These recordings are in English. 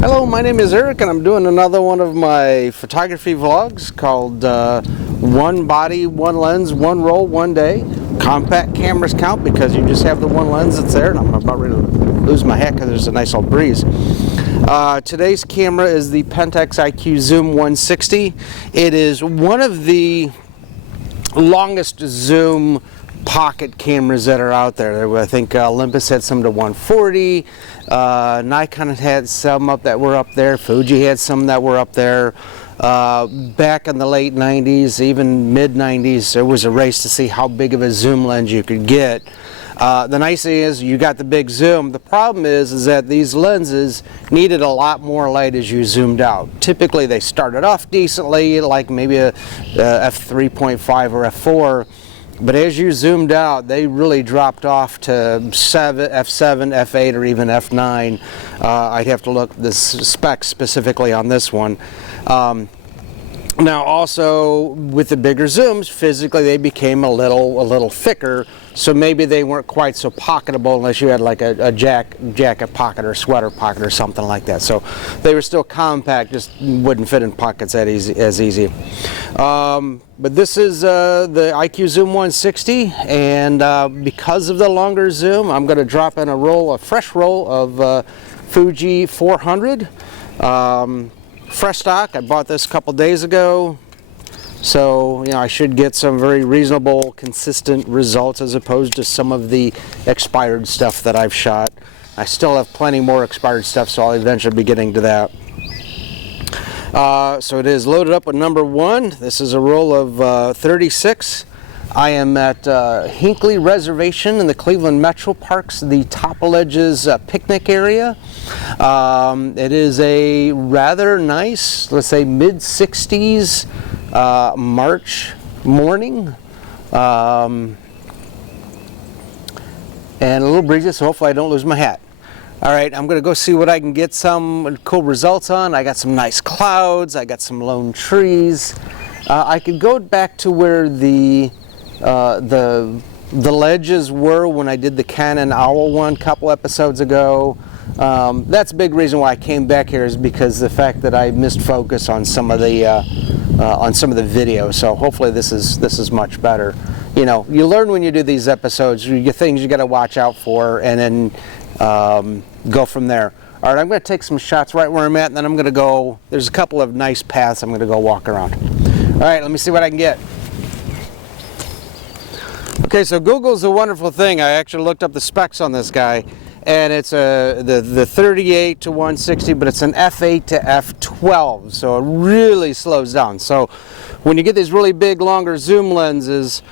Hello, my name is Eric and I'm doing another one of my photography vlogs called One Body, One Lens, One Roll, One Day. Compact cameras count because you just have the one lens that's there, and I'm about ready to lose my hat because there's a nice old breeze. Today's camera is the Pentax IQZoom 160. It is one of the longest zoom pocket cameras that are out there. I think Olympus had some to 140, Nikon had some up that were up there, Fuji had some that were up there. Back in the late 90s, even mid 90s, there was a race to see how big of a zoom lens you could get. The nice thing is you got the big zoom. The problem is that these lenses needed a lot more light as you zoomed out. Typically they started off decently, like maybe a f3.5 or f4, but as you zoomed out they really dropped off to f7, f8, or even f9. I'd have to look the specs specifically on this one. Now also with the bigger zooms, physically they became a little thicker, so maybe they weren't quite so pocketable unless you had like a jacket pocket or sweater pocket or something like that. So they were still compact, just wouldn't fit in pockets as easy. But this is the IQZoom 160, and because of the longer zoom, I'm going to drop in a fresh roll of Fuji 400. Fresh stock. I bought this a couple days ago, so I should get some very reasonable, consistent results as opposed to some of the expired stuff that I've shot. I still have plenty more expired stuff, so I'll eventually be getting to that. So it is loaded up with number one. This is a roll of 36. I am at Hinckley Reservation in the Cleveland Metro Parks, the Topple Edges picnic area. It is a rather nice, let's say mid-60s March morning. And a little breezy, so hopefully I don't lose my hat. Alright, I'm going to go see what I can get some cool results on. I got some nice clouds, I got some lone trees. I could go back to where the ledges were when I did the Canon Owl one a couple episodes ago. That's a big reason why I came back here, is because the fact that I missed focus on some of the video. So hopefully this is much better. You learn when you do these episodes. You get things you got to watch out for, and then go from there. All right, I'm going to take some shots right where I'm at, and then I'm going to go. There's a couple of nice paths I'm going to go walk around. All right, let me see what I can get. Okay, so Google's a wonderful thing. I actually looked up the specs on this guy, and it's the 38 to 160, but it's an f8 to f12, so it really slows down. So when you get these really big, longer zoom lenses,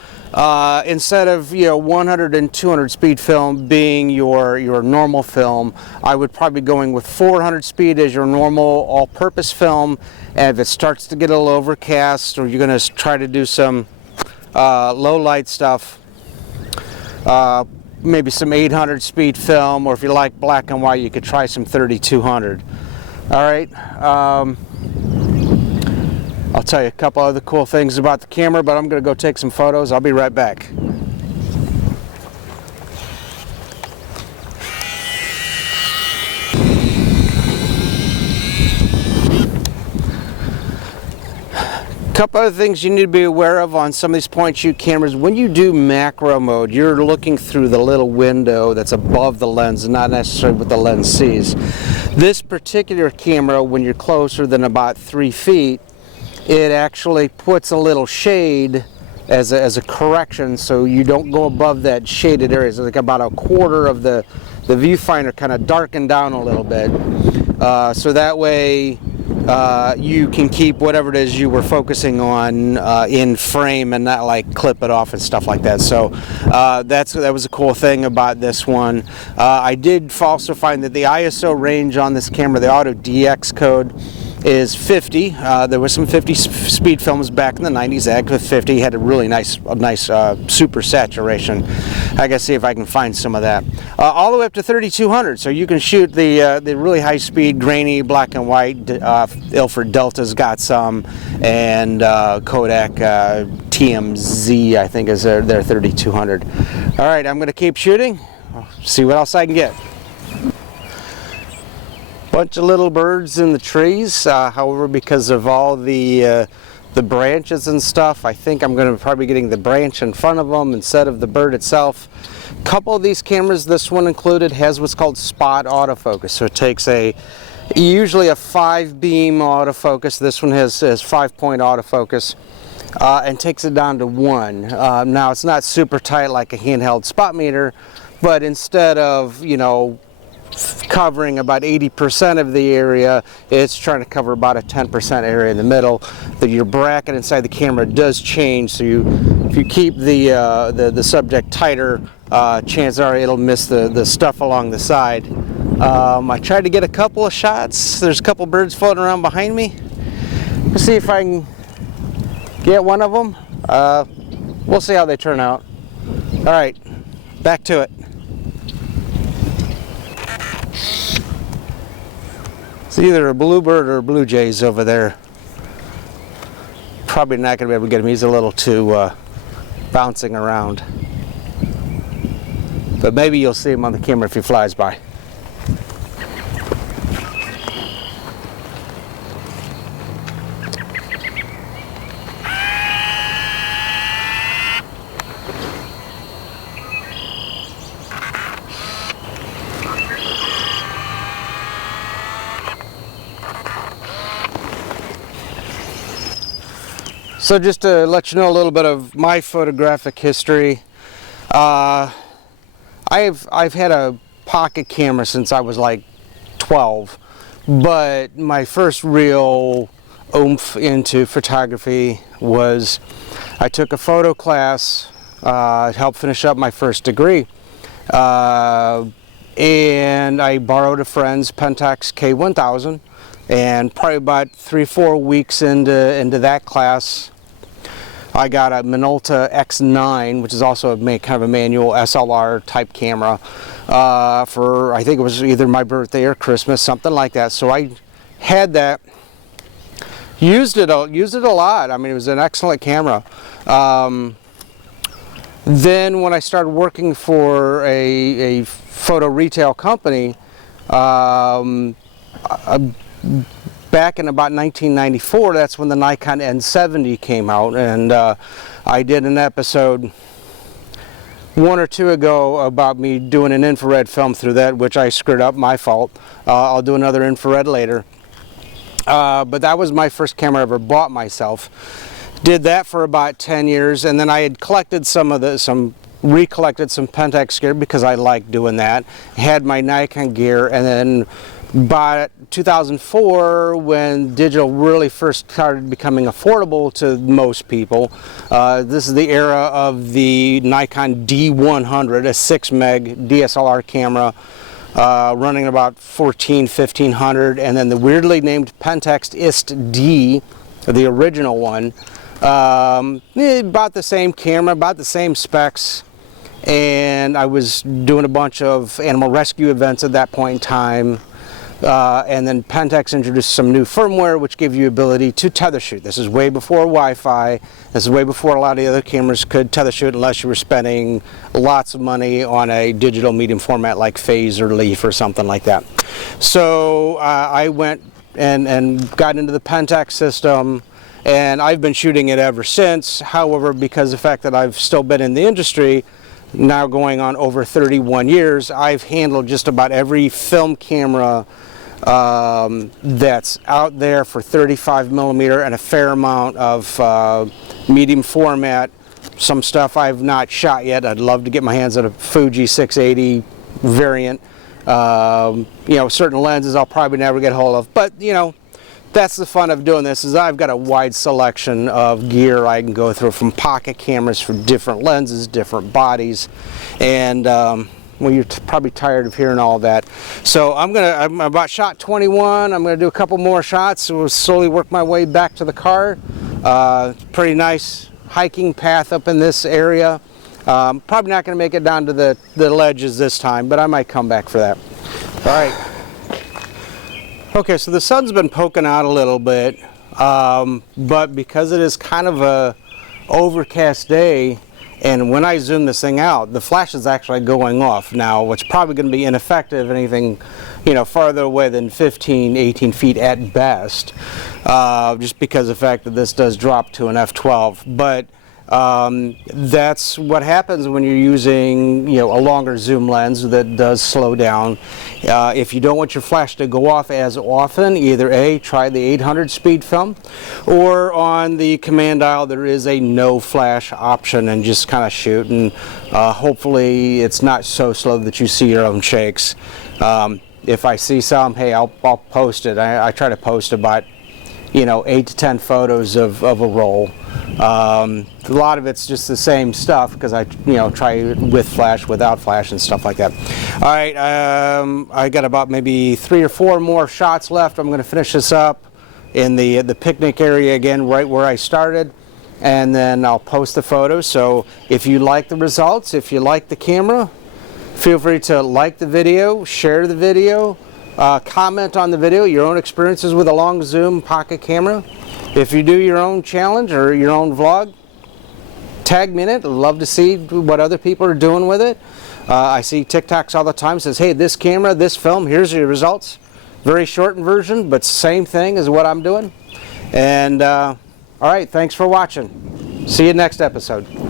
instead of 100 and 200 speed film being your normal film, I would probably be going with 400 speed as your normal all-purpose film. And if it starts to get a little overcast, or you're going to try to do some low light stuff, maybe some 800 speed film, or if you like black and white, you could try some 3200. All right, I'll tell you a couple other cool things about the camera, but I'm going to go take some photos. I'll be right back. Couple other things you need to be aware of on some of these point shoot cameras. When you do macro mode, you're looking through the little window that's above the lens, not necessarily what the lens sees. This particular camera, when you're closer than about 3 feet, it actually puts a little shade as a correction, so you don't go above that shaded area. So like about a quarter of the viewfinder kind of darkened down a little bit, so that way you can keep whatever it is you were focusing on in frame and not like clip it off and stuff like that. So that was a cool thing about this one. I did also find that the ISO range on this camera, the auto DX code, is 50. There was some 50 speed films back in the 90s. Active 50 had a really nice super saturation. I gotta see if I can find some of that. All the way up to 3200, so you can shoot the really high speed, grainy black and white. Ilford Delta's got some, and Kodak TMZ, I think, is their 3200. All right, I'm gonna keep shooting. See what else I can get. Bunch of little birds in the trees. However, because of all the branches and stuff, I think I'm going to probably getting the branch in front of them instead of the bird itself. A couple of these cameras, this one included, has what's called spot autofocus. So it takes usually a 5-beam autofocus. This one has 5-point autofocus. And takes it down to 1. Now it's not super tight like a handheld spot meter, but instead of, you know, covering about 80% of the area, it's trying to cover about a 10% area in the middle. Your bracket inside the camera does change, so if you keep the subject tighter, chances are it'll miss the stuff along the side. I tried to get a couple of shots. There's a couple birds floating around behind me. Let's see if I can get one of them. We'll see how they turn out. All right, back to it. It's either a bluebird or blue jays over there. Probably not going to be able to get him. He's a little too bouncing around. But maybe you'll see him on the camera if he flies by. So just to let you know a little bit of my photographic history, I've had a pocket camera since I was like 12, but my first real oomph into photography was I took a photo class to help finish up my first degree, and I borrowed a friend's Pentax IQZoom, and probably about 3-4 weeks into that class, I got a Minolta X9, which is also kind of a manual SLR type camera, for I think it was either my birthday or Christmas, something like that. So I had that, used it a lot. I mean, it was an excellent camera. Then when I started working for a photo retail company, back in about 1994, that's when the Nikon N70 came out, and I did an episode 1 or 2 ago about me doing an infrared film through that, which I screwed up, my fault. I'll do another infrared later. But that was my first camera I ever bought myself. Did that for about 10 years, and then I had collected recollected some Pentax gear because I liked doing that. Had my Nikon gear, and then by 2004, when digital really first started becoming affordable to most people, this is the era of the Nikon D100, a 6 meg DSLR camera, running about 1500, and then the weirdly named Pentax IST-D, the original one, about the same camera, about the same specs. And I was doing a bunch of animal rescue events at that point in time. And then Pentax introduced some new firmware which gave you ability to tether shoot. This is way before Wi-Fi. This is way before a lot of the other cameras could tether shoot unless you were spending lots of money on a digital medium format like Phase or Leaf or something like that. So I went and got into the Pentax system, and I've been shooting it ever since. However, because of the fact that I've still been in the industry, now going on over 31 years, I've handled just about every film camera that's out there for 35mm and a fair amount of medium format. Some stuff I've not shot yet. I'd love to get my hands on a Fuji 680 variant. You know, certain lenses I'll probably never get hold of, but you know, that's the fun of doing this, is I've got a wide selection of gear I can go through, from pocket cameras for different lenses, different bodies, and well, you're probably tired of hearing all that. So I'm about shot 21. I'm gonna do a couple more shots, so we'll slowly work my way back to the car. Pretty nice hiking path up in this area. Probably not gonna make it down to the ledges this time, but I might come back for that. All right. Okay, so the sun's been poking out a little bit, but because it is kind of a overcast day, And when I zoom this thing out, the flash is actually going off. Now, it's probably going to be ineffective anything, you know, farther away than 15, 18 feet at best, just because of the fact that this does drop to an f12. But that's what happens when you're using, you know, a longer zoom lens that does slow down. If you don't want your flash to go off as often, either A, try the 800 speed film, or on the command dial there is a no flash option, and just kind of shoot, and hopefully it's not so slow that you see your own shakes. If I see some, hey, I'll post it. I try to post about, you know, 8 to 10 photos of a roll. A lot of it's just the same stuff because I, you know, try with flash, without flash, and stuff like that. All right, I got about maybe 3 or 4 more shots left. I'm going to finish this up in the picnic area again, right where I started, and then I'll post the photos. So if you like the results, if you like the camera, feel free to like the video, share the video. Comment on the video, your own experiences with a long zoom pocket camera. If you do your own challenge or your own vlog, tag me in it. I'd love to see what other people are doing with it. I see TikToks all the time, says, hey, this camera, this film, here's your results. Very shortened version, but same thing as what I'm doing. And all right, thanks for watching. See you next episode.